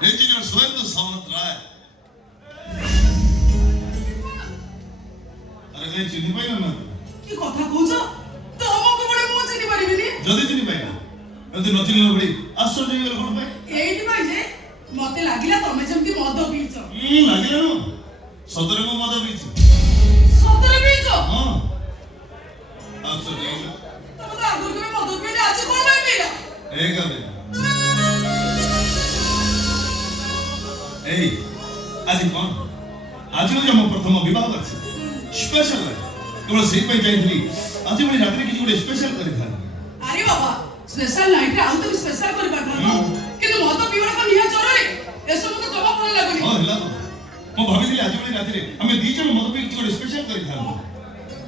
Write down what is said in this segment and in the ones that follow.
Engineer Surendra Samantaray. अरे कहीं चिन्ह पाइल ना কি কথা কইছ তোমাকে বড় মু চিনি পারিবিনি যদি চিনি পাইল যদি নচিনি বড়ি আশ্চর্য হয়ে গেল কোন পাই এইটি ভাই যে মতে লাগিলা তুমি যেমতি মদ পিইছ লাগিলা না সতরে মু মদ পিইছি সতরে পিইছ হ্যাঁ আশ্চর্য হয়ে গেল তুমি তো আগুর করে মদ পিইলে আছে কোন ভাই পিইলা এই গাবে এই আজি কোন আজি যে আমার প্রথম বিবাহ আছে স্পেশাল কেবল সেই পাই যাইଥିଲି আজি বলি রাতে কিছু গোটে স্পেশাল করে থাকি আরে বাবা স্পেশাল নাইট আউ তুমি স্পেশাল করে পারবা কিন্তু মদ পিওরা তো নিয়া জরুরি এসব তো জমা ভাল লাগুনি ହଁ ହେଲା ମୁଁ ଭାବିଥିଲି ଆଜି ଭଳି ରାତିରେ ଆମେ ଦି ଜଣ ମଦ ପିଇକି ଗୋଟେ ସ୍ପେଶାଲ କରିଥାନ୍ତୁ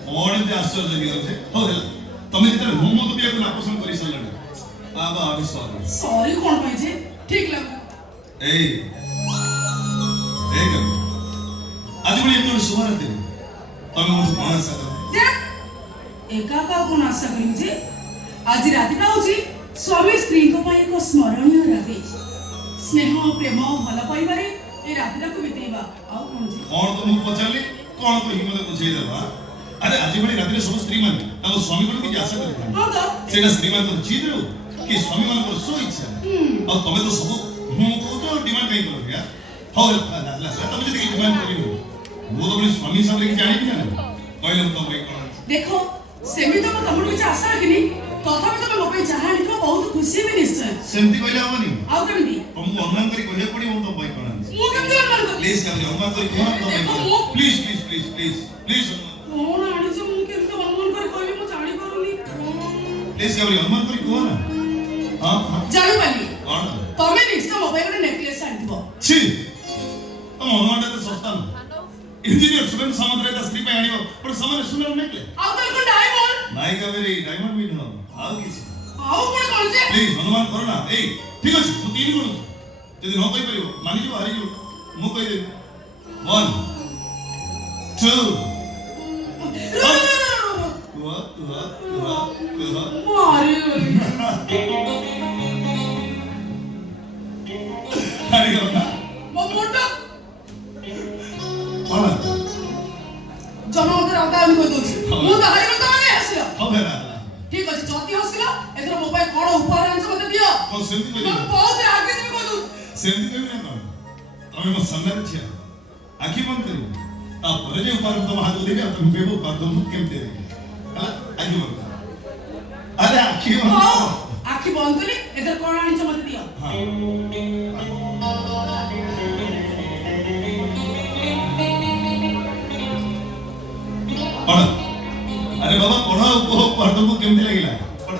କ'ଣ ଏମିତି ଆଶ୍ଚର୍ଯ୍ୟ ହେଇଯାଉଛି ହଉ ହେଲା ତମେ ଯେତେବେଳେ ମୁଁ ମଦ ପିଇବାକୁ ନାପସନ୍ଦ କରିସାରିଲଣି ବାବା ଆମେ ସରି সরি কোন ভাই যে ঠিক লাগু ଏଇ ଗପ ଆଜି ଭଳି ଏତେ ଗୋଟେ ଶୁଭ ରାତିରେ ତମେ ମୋତେ କ'ଣ ଆଶା କର একা কা কোন আশা করিম যে আজ রাতিটা হচ্ছে স্বামী স্ত্রীଙ୍କ ପାଇଁ ଏକ ସ୍ମରଣୀୟ ରାତି ସ୍ନେହ ପ୍ରେମ ଭଲ ପାଇବାରେ এই ରାତିଟାକୁ ବିତେଇବା ଆଉ କଣ ଯେ କ'ଣ ତ ମୁଁ ପଚାରିଲି କ'ଣ କହିକି ମୋତେ ବୁଝେଇଦେବା ଆରେ ଆଜି ଭଳି ରାତିରେ ସବୁ ସ୍ତ୍ରୀମାନେ ତାଙ୍କ ସ୍ୱାମୀଙ୍କର କିଛି ଆଶା କରିଥାନ୍ତି ହଁ ତ ସେଇଟା ସ୍ତ୍ରୀମାନଙ୍କର ଜିଦ୍ ରହୁ କି ସ୍ୱାମୀମାନଙ୍କର ସୋ ଇଚ୍ଛା ଆଉ ତମେ ତ ସବୁ ମୁଁ କହୁଛ ଡିମାଣ୍ଡ କାହିଁ କର ହଉ ତମେ ଯଦି ଡିମାଣ୍ଡ କରିବ ମୁଁ ତ ପୁଣି ସ୍ୱାମୀ ହିସାବରେ କିଛି ଜାଣିବି ନା କହିଲେ ମୁଁ ତମ ପାଇଁ କ'ଣ ଦେଖ ସେମିତି ମୁଁ ତମଠୁ କିଛି ଆଶା ରଖିନି ତଥାପି ତମେ ମୋ ପାଇଁ ଯାହା ଆଣିଥିବ ବହୁତ ଖୁସି ହେବି ନିଶ୍ଚୟ ସେମିତି କହିଲେ ହବନି ଆଉ କେମିତି ତମକୁ ଅନୁମାନ କରି କହିବାକୁ ପଡ଼ିବ ମୁଁ ତମ ପାଇଁ କ'ଣ ଆଣିଛି ମୁଁ କେମିତି ଅନୁମାନ କରିବି ପ୍ଲିଜ୍ କାମରେ ଅନୁମାନ କରି କୁହ ତମ ପାଇଁ please please please please please କଣ ଆଣିଛ ମୁଁ କେମିତି ଅନୁମାନ କରି କହିବି ମୁଁ ଜାଣିପାରୁନି ପ୍ଲିଜ୍ କାମରେ ଅନୁମାନ କରି କୁହ ନା ହଁ ହଁ ଜାଣିପାରିଲି କ'ଣ ତମେ ନିଶ୍ଚୟ ମୋ ପାଇଁ ଗୋଟେ ନେକଲେସ୍ ଆଣିଥିବ ছি ତମ ଅନୁମାନଟା ଏତେ ଶସ୍ତା ନୁହଁ इंजीनियर सुरेंद्र सामंतराय ତା ସ୍ତ୍ରୀ ପାଇଁ ଆଣିବ ଗୋଟେ ସାମାନ୍ୟ ସୁନାର ନେକଲେସ୍ ଆଉ ତାହେଲେ କଣ ଡାଇମଣ୍ଡ ନାଇଁ କାବେରୀ ଡାଇମଣ୍ଡ ବି ନୁହଁ ଆଉ କିଛି ଆଉ କଣ କଣ ଯେ ପ୍ଲିଜ୍ ଅନୁମାନ କର ନା ଏଇ ଠିକ୍ ଅଛି ମୁଁ ତିନି କରୁଛି ଯଦି ନ କହିପାରିବ ମାନିଯିବ ହାରିଯିବ ମୁଁ କହିଦେବି 1 2 ମାରି ହାରିଗଲ ନା ମୋ ମୁଣ୍ଡ କ'ଣ ଜମା ମତେ ରାଉତା আমি কই দউছি ମୁଁ ତ ହାରିଗଲି ତ ମାନେ ଆସିଲ ହଉ ହେଲା ঠিক ଅଛି ଯଦି ହସିଲ ଏଥର ମୋ ପାଇଁ କଣ ଉପହାର ଆଣିଛ ମତେ ଦିଅ କ'ଣ ସେମିତି ମୁଁ କହିବି ବହୁତ ଆଗେ ଯିବି କଇ ଦଉছি ସେମିତି କହିବି ନା କ'ଣ ତମେ ମୋ ସାମ୍ନାରେ ଠିଆ ଆଖି ବନ୍ଦ କରିବ ତାପରେ ଯେ ଉପହାର ତମ ହାତକୁ ଦେବି ଆଉ ତମେ କହିବ ଉପହାର ତମକୁ କେମିତି ଦେବି ହେଲା ଆଖି ବନ୍ଦ କର ଆରେ ଆଖି ବନ୍ଦ ହଉ କର ଆଖି ବନ୍ଦ କରି ଏଥର କଣ ଆଣିଛ ମତେ ଦିଅ ହଁ पढ़ अरे बाबा पढ़ उपभोग पढ़ तुमको केमती लगिला पढ़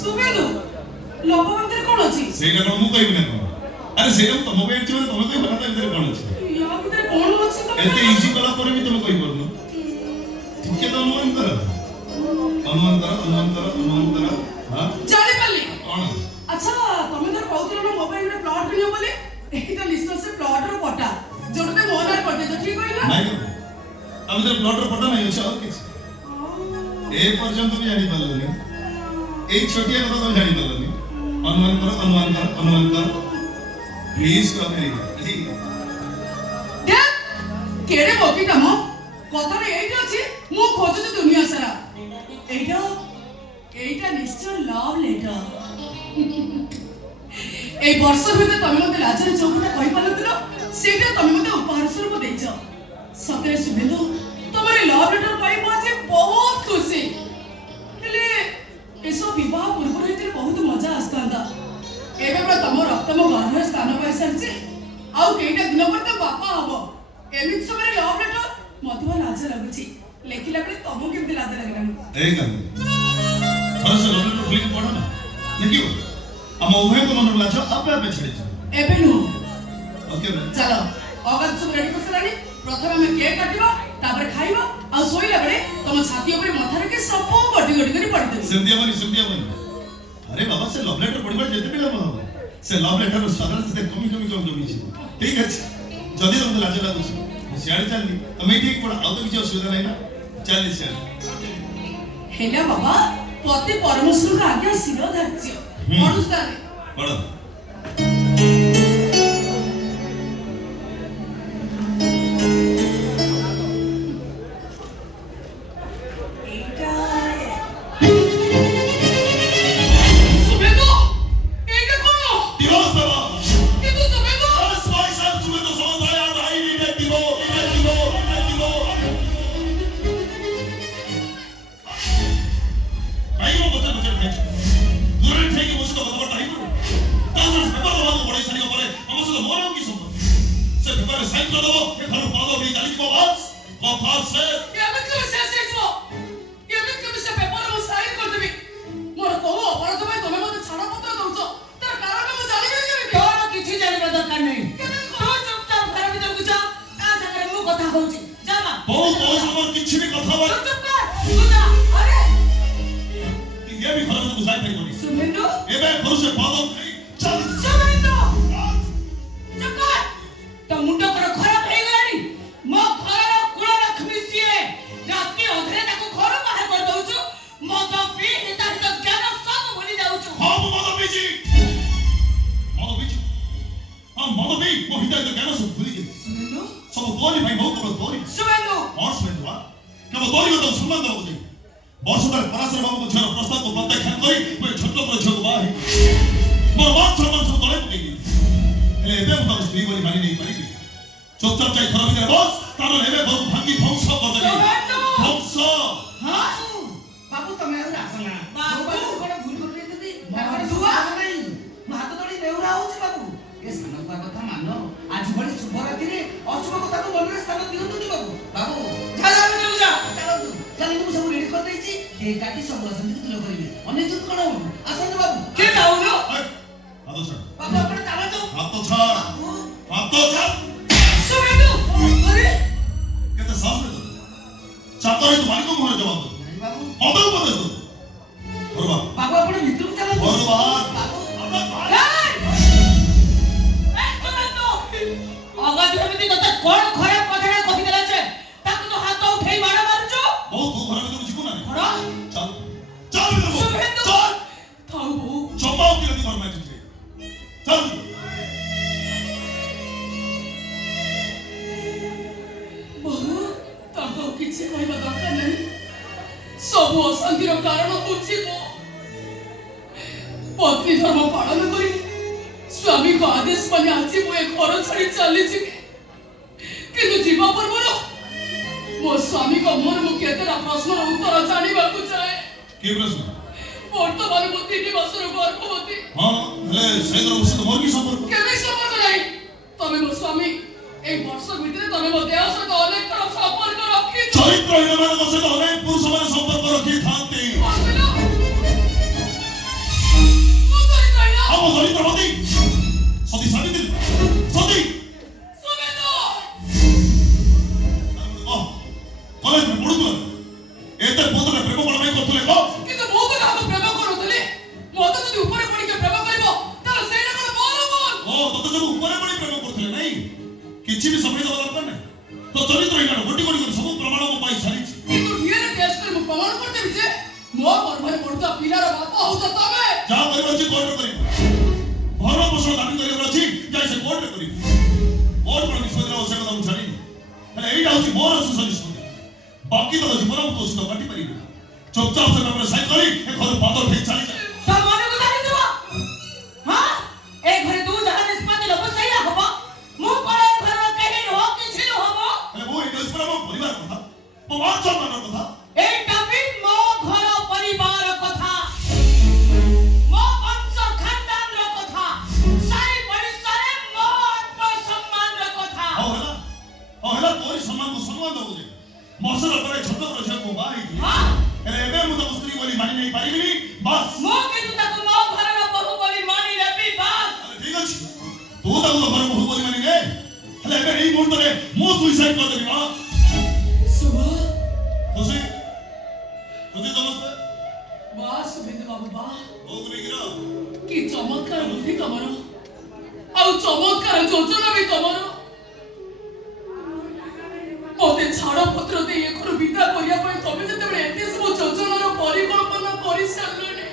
ସୁବେଦୁ ଲୋଭ ଭିତରେ କଣ ଅଛି ସେଇଟା କଣ ମୁଁ କହିବି ନା କଣ ଆରେ ସେଇଟା ମୁଁ ତମ ପାଇଁ ଆଣିଛି ମାନେ ତମେ କହିବ ନା ତା ଭିତରେ କଣ ଅଛି ୟା ଭିତରେ କଣ ଅଛି ତମେ ଏତେ ଇଜି କଲା ପରେ ବି ତମେ କହିପାରୁନ ଟିକେ ତ ଅନୁମାନ କର ହଁ ଜାଣି ପାରିଲି କଣ ଆଚ୍ଛା ତମେ ତ କହୁଥିଲ ନା ମୋ ପାଇଁ ଗୋଟେ ପ୍ଲଟ୍ କିଣିବ ବୋଲି ଏଇ ତ ନିଶ୍ଚୟ ସେ ପ୍ଲଟ୍ର ପଟା ଯୋଉଟା ମୋ ନାଁରେ କରିଦେଇଛ ଠିକ କହିଲା ନାଇଁ ଆମ ଭିତରେ ପ୍ଲଟ୍ର ଫଟୋ ନାହିଁ ଅଛି ଆଉ କିଛି ଏ ପର୍ଯ୍ୟନ୍ତ ବି ଜାଣିପାରିଲନି ଏଇ ଛୋଟିଆ କଥା ତମେ ଜାଣିପାରିଲନି ଅନୁମାନ କର ପ୍ଲିଜ୍ କମେରି ଦେখ କେଡେ ବକି କାମ କଥାରେ ଏଇଠି ଅଛି ମୁଁ ଖୋଜୁଛି ଦୁନିଆ ସାରା এইটা নিশ্চয় লভ লেটার এই বর্ষ ভিতরে তুমি মতে লাজরে চৌকটা কই পারনতিল সেটা তুমি মতে উপহার স্বরূপ দেইছ সତରେ শুভেন্দু তোমার এই লভ লেটার পাই মু আজ বহুত খুশি হেলে এসব বিবাহ পূর্ব হইতে বহুত মজা আসতান্তা এবে পুরা তম রক্ত মো গর্ভে স্থান পাই সারছে আউ কেইটা দিন পর তো বাপা হব এমিত সময় লভ লেটার মতে লাজ লাগুছি লেখিলা বেলে তমু কেমতি লাজ লাগিলানি এই কাম थोड़ा लॉन्ड्री को खुली पड़ा ना देखियो हम उभय को मन लाछ आपे आपे छेड़ी एबे नु ओके भाई चलो अगत सब रेडी कर सलानी प्रथम हम केक काटिबा तापर खाइबा आ सोइला बेले तम छाती ऊपर माथा रखे सब गटी गटी करी पड़ देबी सिंधिया बनी अरे बाबा से लव लेटर पढिबा जेते बेला हो से लव लेटर साधारण से कमी जमी छी ठीक अछि जदी तुम लाज लागु छी सियाड़ चलनी तमे ठीक पड़ा आ तो किछ असुविधा नै ना चल सियाड़ हेला बाबा पति परमेश्वर का आज्ञा शिरोधार्य अनुसार ପଢ। ସୁମେନ୍ଦୁ ଏଇଟା କଣ? Divorce ଦେବ। କିନ୍ତୁ ସୁମେନ୍ଦୁ That's why sir, ତୁମେ ତ ସମସ୍ତେ ଆଉ ଭାଇ ବି ଦେଖିବ। ଭାଇ ମୋ ପଛରେ ପଛରେ ଖାଇଛ। ଦୂରରେ ଥାଇକି ମୋ ସହିତ କଥାବାର୍ତ୍ତା ହେଇପାରୁ। ତା ସହ ପେପର ଦେବାକୁ ପଡ଼େଇ ସାରିବା ପରେ ଆମ ସହିତ ମୋର ଆଉ କି ସମ୍ପର୍କ? ସେ ପେପରରେ ସାଇନ୍ କରିଦେବ, ଏ ଘରୁ ପାଦ ନେଇ ଚାଲିଯିବ ବାସ୍। କଥା ସେ ଏମିତି କେବେ ଶେଷ ହେଇଯିବ? ଏମିତି କେବେ ସେ ପେପରରେ ମୁଁ ସାଇନ୍ କରିଦେବି? ମୋର କୋଉ ଅପରାଧ ପାଇଁ ତମେ ମୋତେ ଛାଡ଼ପତ୍ର ଦଉଛ? ତାର କାରଣ ମୁଁ ଜାଣିବି କେମିତି? ତୋର କିଛି ଜାଣିବା ଦରକାର ନାହିଁ। କେମିତି ତୁ କଣ? ଚୁପଚାପ ଘର ଭିତରକୁ ଯା। ତା ସାଙ୍ଗରେ ମୁଁ କଥା ହଉଛି। ଯା ମା। ବୋଉ ତୋ ସହ କିଛି ବି କଥା ତୁ ହବାର ଚୁପ କର। ତୁ ଯା। ଆରେ ଇଏ ବି ଘର ଭିତରକୁ ଯାଇପାରିବନି। ସୁମେନ୍ଦୁ ଏବେ ଘରୁ ସେ ପାଦ ଖାଇ ଚାଲି ସୁମେନ୍ଦୁ ଚୁପ କର। ତୋ ମୁଣ୍ଡ କଣ ଖରାପ ହେଇଗଲାଣି? ମୋ ଘରର କୁଳଲକ୍ଷ୍ମୀ ସିଏ। ରାତି ଅଧରେ ତାକୁ ଘରୁ ବାହାର କରିଦଉଛୁ। ମଦ ପିଇ ହିତାହିତ ଜ୍ଞାନ ସବୁ ଭୁଲି ଯାଉଛୁ। ହଁ ମୁଁ ମଦ ପିଇଛି। ହଁ ମଦ ପିଇ ମୋ ହିତାହିତ ଜ୍ଞାନ ସବୁ ଭୁଲି ଯାଇଛି। ସୁମେନ୍ଦୁ ସବୁ ତୋରି ଭାଇ ବୋଉ କେବଳ ତୋରି। ସୁମେନ୍ଦୁ କଣ ଶୁଣିଲୁ ବା? କେବଳ ତୋରି କଥା ସମ୍ମାନ ଦେବାକୁ ଯାଇ ବର୍ଷ ତଳେ ପରାଶର ବାବୁଙ୍କ ଝିଅର ପ୍ରସ୍ତାବକୁ ପ୍ରତ୍ୟାଖ୍ୟାନ କରି ମୁଁ ଏ ଛୋଟ ପୁଅ ଝିଅକୁ ବାହା ହେଇ ମୋର ମାନ ସମ୍ମାନ ସବୁ ତଳେ ପକେଇ ଦେଇଛି। ହେଲେ ଏବେ ମୁଁ ତାକୁ ସ୍ତ୍ରୀ ବୋଲି ମାନି ନେଇ ପାରିବି। ଚୁପଚାପ ଯାଇ ଘର ଭିତରେ ବସ। ତାର ଏବେ ଘରକୁ ଭାଙ୍ଗି ଧ୍ୱଂସ କରିଦେବି। ସୁମେନ୍ଦୁ! ଧ୍ୱଂସ। ହଁ ବାବୁ ତମେ ଆଉ ଆସନା। ବାବୁ! ବାବୁ କଣ ଭୁଲ କରିଦେଇଛନ୍ତି? ବାବୁ! ବାବୁ ଶୁଭା ନାହିଁ। ମୁଁ ହାତ ଧରି ନେହୁରା ହଉଛି ବାବୁ। ଏ ସାନ ପୁଆ କଥା ମାନ। ଆଜି ଭଳି ଶୁଭ ରାତିରେ ଅଶୁଭ କଥାକୁ ମନରେ ସ୍ଥାନ ଦିଅନ୍ତୁନି ବାବୁ। ବାବୁ ଯା ଯା ଭିତରକୁ ଯା। ଚାଲନ୍ତୁ। ଚାଲନ୍ତୁ ମୁଁ ସବୁ ରେଡି କରିଦେଇଛି। କେକ୍ କାଟି ସବୁ ଅଶାନ୍ତିକୁ ଦୂର କରିବେ। ଅନେକ କଣ ହବ? ଆସନ୍ତୁ ବାବୁ। କିଏ ଯାଉନ? ଏ, ହାତ ଛାଡ଼। ବାବୁ ଆପଣ ଚାଲନ୍ତୁ। ହାତ ଛାଡ଼। ବାବୁ ହାତ ଛାଡ଼। ସୁମେନ୍ଦୁ ଆରେ କେତେ ସାହସ ରେ ତୋର? ଚାକର ତୁ ମାଲିକ ମୁହଁରେ ଜବାବ ଦେବୁ। ନାଇଁ ବାବୁ। ମଦ ଉପଦେଶ ଦେବୁ। ଘରୁ ବାହାର। ବାବୁ ଆପଣ ଭିତରକୁ ଚାଲନ୍ତୁ। ଘରୁ ବାହାର। ବାବୁ ଅଗାଧି ଏମିତି ତତେ କଣ ଖରାପ କଥାଟା କହିଦେଲା ଯେ ତାକୁ ତ ହାତ ଉଠେଇ ମାଡ଼ ମାରୁଛୁ? ବୋଉ ତୁ ଘର ଭିତରକୁ ଯିବୁ ନା? କଣ? ଚାଲ ଚାଲ ଭିତରକୁ। ସୁମେନ୍ଦୁ! ଚାଲ ଥାଉ ବୋଉ। ଚମାଉ କି ଘର ମାରି ଚାଲ। ବୋଉ ତାକୁ ଆଉ କିଛି କହିବା ଦରକାର ନାହିଁ। ସବୁ ଅଶାନ୍ତିର କାରଣ ହଉଛି ମୁଁ। ପତ୍ନୀ ଧର୍ମ ପାଳନ କରି ସ୍ୱାମୀଙ୍କ ଆଦେଶ ମାନି ଆଜି ମୁଁ ଏ ଘର ଛାଡ଼ି ଚାଲିଛି। କିନ୍ତୁ ଯିବା ପୂର୍ବରୁ ମୋ ସ୍ୱାମୀଙ୍କ ମୁହଁରେ ମୁଁ କେତେଟା ପ୍ରଶ୍ନର ଉତ୍ତର ଜାଣିବାକୁ ଚାହେଁ। କି ପ୍ରଶ୍ନ? ବର୍ତ୍ତମାନ ମୁଁ 3 ମାସର ଗର୍ଭବତୀ। ହଁ ହେଲେ ସେଇଦର ସହିତ ମୋର କି ସମ୍ପର୍କ? କେବେ ସମ୍ପର୍କ ନାହିଁ? ତମେ ମୋ ସ୍ୱାମୀ। এই ବର୍ଷ ଭିତରେ ତମେ ମୋ ଦେହ ସହିତ ଅନେକ ଥର ସମ୍ପର୍କ ରଖିଛ। ଚରିତ୍ରହୀନମାନଙ୍କ ସହିତ ଅନେକ ପୁରୁଷମାନେ ସମ୍ପର୍କ ରଖିଥାନ୍ତି। କଣ କହିଲ? ମୁଁ ଚରିତ୍ରହୀନ? ଆମ ଚରିତ୍ରବତୀ ସତୀ ସାବିତ୍ରୀ ସତୀ ସୁମେନ୍ଦୁ! କଲେଜରେ ପଢୁଥିଲା ଏତେ ପଦରେ ପ୍ରେମ କଣ ପାଇଁ କରୁଥିଲେ କହ? କିନ୍ତୁ ମୁଁ ତ କାହାକୁ ପ୍ରେମ କରୁଥିଲି। ମତେ ଯଦି ଉପରେ ପଡ଼ିକି ପ୍ରେମ କରିବ ତାହେଲେ ସେଇଟା କଣ ମୋର ଭୁଲ? ଓ ତତେ ସବୁ ଉପରେ ପଡ଼ି ପ୍ରେମ କରୁଥିଲେ ନାଇଁ? କିଛି ବି ସମୟ ଦେବା ଦରକାର ନାହିଁ। ତ ଚରିତ୍ରହୀନ ଗୋଟି ଗୋଟି କରି ସବୁ ପ୍ରମାଣ ମୋ ପାଇଁ ସାରିଛି। କିନ୍ତୁ DNA ଟେଷ୍ଟ କରି ମୁଁ ପ୍ରମାଣ କରିଦେବି ଯେ ମୋ ଗର୍ଭରେ ପଡୁଥିବା ପିଲାର ବାପା ହଉଛ ତମେ। ଯାହା କରିବ ଅଛି କୋର୍ଟରେ କରିବ। ଭରଣ ପୋଷଣ ଦାବି କରିବାର ଅଛି ଯାଇ ସେ କୋର୍ଟରେ କରିବ। କୋର୍ଟ କଣ ନିଷ୍ପତ୍ତି ନେବ ସେ କଥା ମୁଁ ଜାଣିନି। ହେଲେ ଏଇଟା ହଉଛି ମୋର ଶେଷ ନିଷ୍ପତ୍ତି। ବାକି ତକ ଜୀବନ ମୁଁ ତୋ ସହିତ କାଟି ପାରିବି। ଚୁପଚାପ ସେ ଭାବରେ ସାଇନ୍ କରି ଏ ଘରୁ ପାଦ ଉଠେଇ ଚାଲିଯାଏ। ତୋ ମନକୁ ଜାଣିଯିବ। ହଁ ଏ ଘରେ ତୁ ଯାହା ନିଷ୍ପତ୍ତି ନେବୁ ସେଇଆ ହବ। ମୁଁ କଣ ଏ ଘରର କେହି ନୁହଁ, କିଛି ନୁହଁ ମୋ। ହେଲେ ମୁଁ ଏଇଟା ହଉଛି ମୋ ପରିବାର କଥା ମୋ ମାନ ସମ୍ମାନର କଥା। ଏଇଟା ବି ମୋ ଘର ପରିବାର କଥା। ମୋ ବଂଶ ଖାନଦାନର କଥା। ସାଇ ପଡ଼ିଶାରେ ମୋ ଆତ୍ମସମ୍ମାନର କଥା। ହଉ ହେଲା ତୋରି ସମ୍ମାନକୁ ସମ୍ମାନ ଦବୁ ଯେ ବର୍ଷର ପରେ ଛୋଟ ଝିଅକୁ ବାହା ହେଇଥିଲି। ହଁ ହେଲେ ଏବେ ମୁଁ ତାକୁ ସ୍ତ୍ରୀ ବୋଲି ମାନି ନେଇ ପାରିବିନି ବାସ୍। ମୁଁ କିନ୍ତୁ ତାକୁ ମୋ ଘରର ବୋହୂ ବୋଲି ମାନି ନେବି ବାସ୍। ଠିକ ଅଛି ତୁ ତାକୁ ତ ଘର ବୋହୂ ବୋଲି ମାନି ନେ। ହେଲେ ଏବେ ଏଇ ମୁହୂର୍ତ୍ତରେ ମୁଁ ସୁଇସାଇଡ୍ କରିଦେବି ମା। ଶୁଭ ଖୁସି ଖୁସି ସମସ୍ତେ ବାସ୍ ସୁମେନ୍ଦୁ ବାବୁ ବାଃ। ବୋଉକୁ ନେଇକି ରହ। କି ଚମତ୍କାର ବୁଦ୍ଧି ତମର ଆଉ ଚମତ୍କାର ଯୋଜନା ବି ତମର। ମତେ ଛାଡ଼ପତ୍ର ଦେଇ ଏ ଘରୁ ବିଦା କରିବା ପାଇଁ ତମେ ଯେତେବେଳେ ଏତେ ସବୁ ଯୋଜନାର ପରିକଳ୍ପନା କରିସାରିଲଣି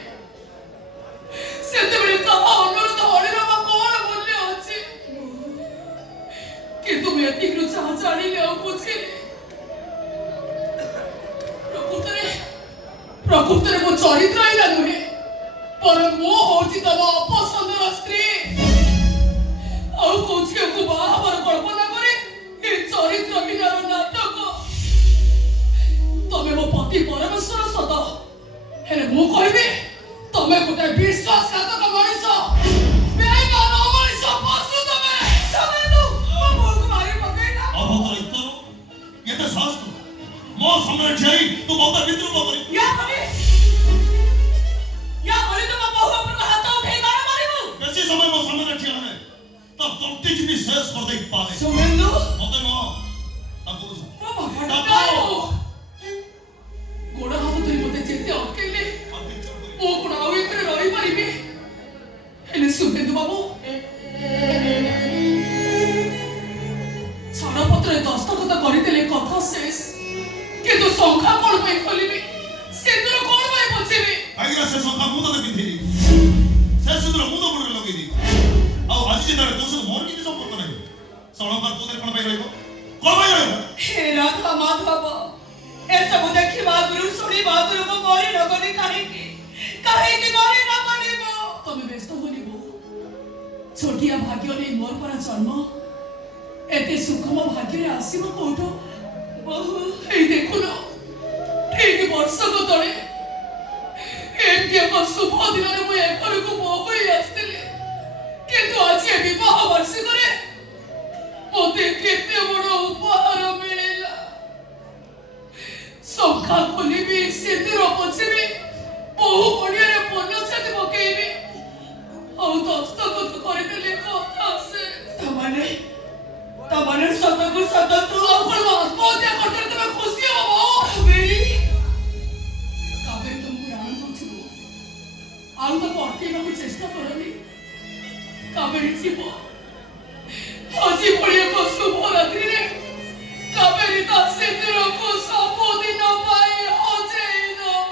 ସେତେବେଳେ କାହା ଅନୁରୋଧ ପ୍ରକୃତରେ ମୋ ଚରିତ୍ର ଏଇଟା ନୁହେଁ, ବରଂ ମୁଁ ହଉଛି ତମ ଅପସନ୍ଦର ସ୍ତ୍ରୀ। ଆଉ କୋଉ ଝିଅକୁ ବାହା ହବାର କଳ୍ପନା କରି ଏ ଚରିତ୍ରହୀନର ନାଟକ। ତମେ ମୋ ପତି ପରମେଶ୍ୱର ସତ, ହେଲେ ମୁଁ କହିବି ତମେ ଗୋଟେ ବିଶ୍ୱାସଘାତକ ମଣିଷ, ବେଇମାନ ଅମଣିଷ, ପଶୁ ତମେ। ସମେନ୍ଦୁ ମୋ ବୋଉକୁ ମାରି ପକେଇଲା। ଅଭଦ୍ର ଇତର ଏତେ ସାହସ ତୁ ମୋ ସାମ୍ନାରେ ଠିଆ ହେଇ ତୁ ମତେ ବିଦ୍ରୁପ କରି ୟା ପରେ ତ ମୋ ବୋଉ ଉପରକୁ ହାତ ଉଠେଇ ଗାର ମାରିବୁ। ବେଶୀ ସମୟ ମୋ ସାମ୍ନାରେ ଠିଆ ହେଲେ ତ ତଣ୍ଟି ଚିପି ଶେଷ କରିଦେଇ ପାରେ। ସମେନ୍ଦୁ ମତେ ନୁହଁ ତାକୁ ବୁଝ। ମୋ ବାପାଟା ତାକୁ ଗୋଡ଼ ହାତ ଧରି ମତେ ଯେତେ ଅଟକେଇଲେ ମୁଁ କଣ ଆଉ ଏଥିରେ ରହିପାରିବି? ହେଲେ ସୁଭେନ୍ଦୁ ବାବୁ, ଛାଡ଼ପତ୍ରରେ ଦସ୍ତଖତ କରିଦେଲେ କଥା ଶେଷ, କିନ୍ତୁ ଶଙ୍ଖା କଣ ପାଇଁ ଖୋଲିବି? ସିନ୍ଦୁର କଣ ପାଇଁ ପୋଛିବି? ଆଜ୍ଞା ସେ ଶଙ୍ଖା ମୁଁ ତତେ ପିନ୍ଧେଇଲି, ସେ ସିନ୍ଦୁର ମୁଁ ତ ମୁଣ୍ଡରେ ଲଗେଇଦେବି। ଆଉ ଆଜି ଯେତେବେଳେ ତୋ ସହିତ ମୋର କିଛି ସମ୍ପର୍କ ନାହିଁ, ସଳଙ୍କାର ତୋ ଦେହରେ କଣ ପାଇଁ ରହିବ? କଣ ପାଇଁ ରହିବ? ହେ ରାଧା ମାଧବ, ଏସବୁ ଦେଖିବା ଆଗରୁ ଶୁଣିବା ଆଗରୁ ମୁଁ ମରି ନଗଲି କାହିଁକି? କାହିଁକି ମରି ନଗଲି ମୁଁ? ତମେ ବ୍ୟସ୍ତ ହୁଅନି ବୋଉ, ଛୋଟିଆ ଭାଗ୍ୟ ନେଇ ମୋର ପରା ଜନ୍ମ, ଏତେ ସୁଖମ ଭାଗ୍ୟରେ ଆସିବ କୋଉଠୁ? ବୋହୁ ଏଇ ଦେଖୁନ, ଠିକ ବର୍ଷକ ତଳେ ଏମିତି ଏକ ଶୁଭ ଦିନରେ ମୁଁ ଏ ଘରକୁ ବୋହୁ ହେଇ ଆସିଥିଲି, କିନ୍ତୁ ଆଜି ଏ ବିବାହ ବାର୍ଷିକରେ ମତେ କେତେ ବଡ ଉପହାର ମିଳିଲା। ଶଙ୍ଖା ଖୋଲିବି, ସିନ୍ଦୁର ପୋଛିବି, ବୋହୁ ପଡ଼ିଆରେ ପନ୍ନଛାତି ପକେଇବି, ଆଉ ଦସ୍ତଖତ କରିଦେଲେ କଥା ଶେଷ। ତାମାନେ ସତକୁ ସତ ତୁ ଆଉ କଣ ଆତ୍ମହତ୍ୟା କରିଦେଲେ ତମେ ଖୁସି ହବ? କାବେରୀ କାବେରୀ ତମକୁ ରାଣ କରୁଛି, ଆଉ ତାକୁ ଅଟକେଇବାକୁ ଚେଷ୍ଟା କରନି। କାବେରୀ ଯିବ, ଆଜି ଭଳି ଏକ ଶୁଭ ରାତ୍ରିରେ କାବେରୀ ତା ସିନ୍ଦୁରକୁ ସବୁଦିନ ପାଇଁ ହଜେଇ ଦବ।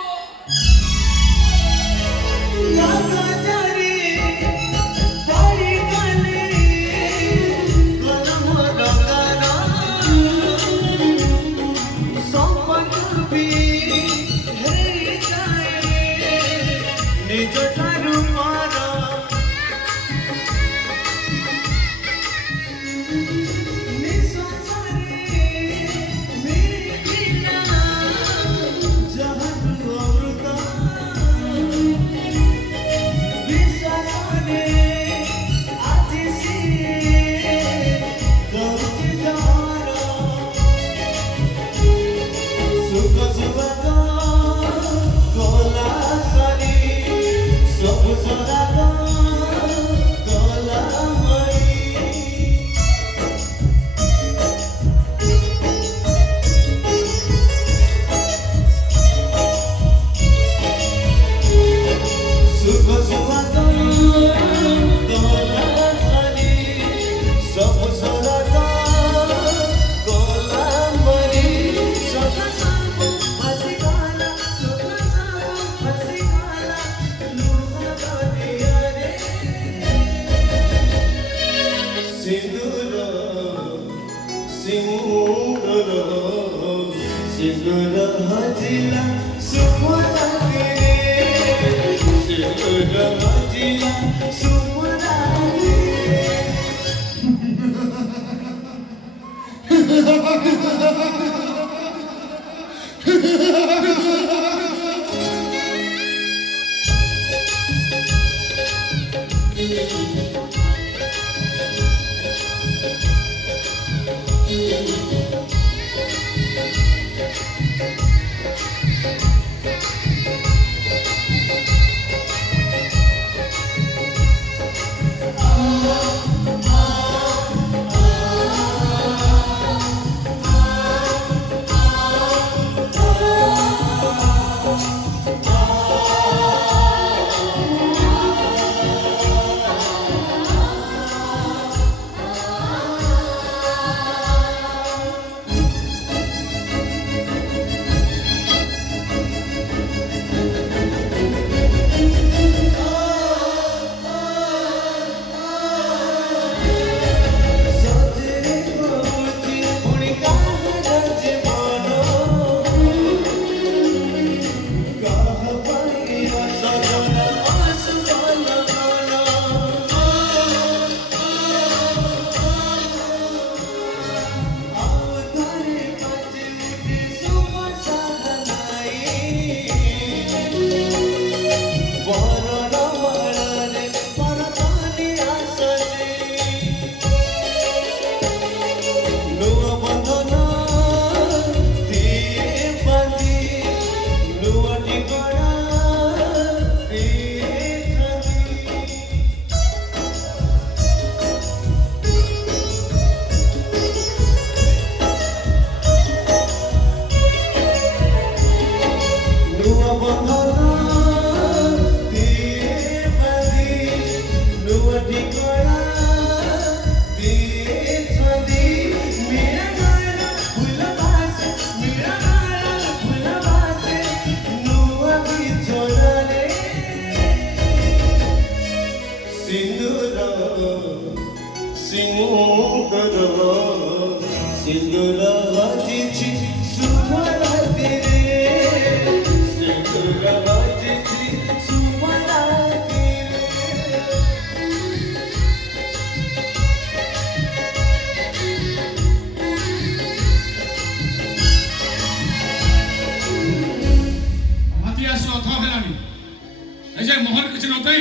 ମୁହଁରେ କିଛି ନଥାଇ